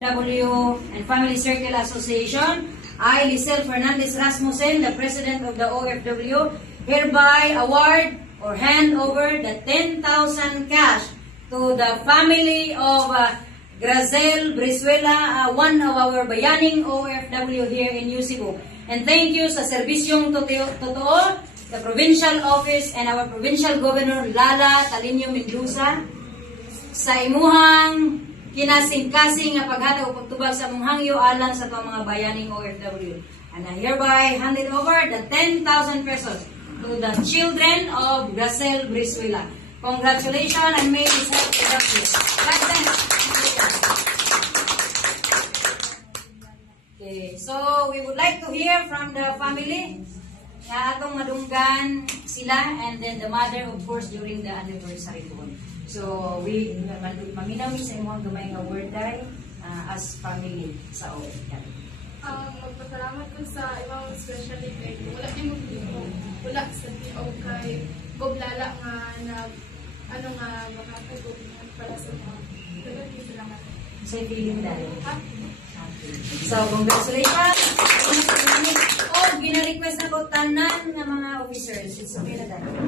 W and Family Circle Association, I, Lisel Fernandez Rasmussen, the President of the OFW, hereby award or hand over the 10,000 cash to the family of Grazel Brizuela, one of our bayaning OFW here in Cebu. And thank you sa Serbisyong Totoo, the Provincial Office, and our Provincial Governor Lala Talinio Mendoza sa imuhang kinasing-kasing nga paghatag o pagtubag sa mong hangyo alang sa itong mga bayaning OFW. And I hereby handed over the 10,000 pesos to the children of Grazel Brizuela. Congratulations and may this help productive. Okay, so we would like to hear from the family. Atong madunggan sila and then the mother of course during the anniversary po. So we maminaw sa imong gamay nga word day as family sa OFW. Magpasalamat ko sa ibang especially kay wala din mo wala sa TO kay Bob Lala nga makatulog para sa mga salamat. Sa feeling dahil. So congratulations. O gina-request na ko tanan ng mga officers. It's okay na dahil.